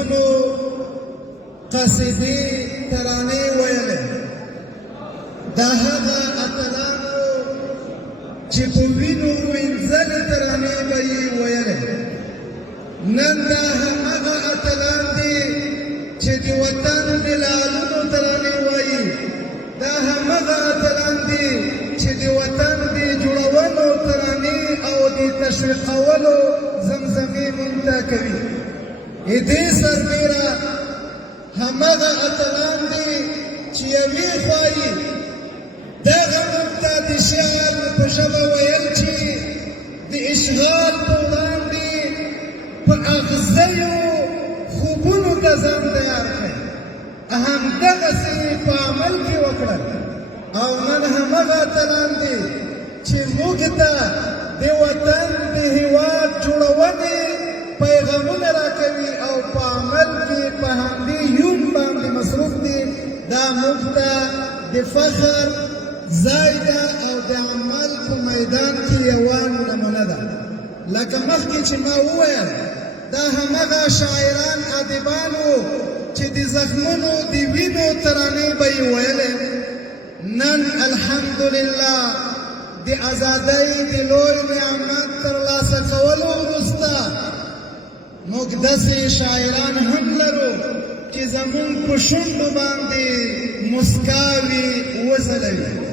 نظمونو قصیدې ترانې ویلې دا هغه اتلانو چې په وینو وینځلې ترانې به یې ویلې نن دا هغه اتلان دي چې د وطن د لالونو ترانې وایي دا هغه اتلان دي چې د وطن د جوړولو ترانې او د تشویقولو زمزمې مونږ ته کوي دې سربیره همغه اتلان دي چې یوې خوا یې دغه موږ ته د شعر په ژبه ویل چې د اشغال په وړاندې په اغزیو خوبونو ته ځان تیار کړئ همدغسې په عمل کې وکړل او نن همغه اتلان دي چې موږ ته د وطن د هېواد جوړونې پیغامونه راکوي او په عمل کې په همدې یون باندې مصروف دي دا موږ ته د فخر ځای ده او د عمل په میدان کې یوه نمونه ده لکه مخکې چې ما وویل دا همغه شاعران ادیبانو چې د زخمونو د وینو ترانې به یې ویلې نن الحمدلله د ازادۍ د لوی نعمت ترلاسه کولو وروسته موږ داسې شاعران هم لرو چې زموږ په شونډو باندې مسکاوې وځلوي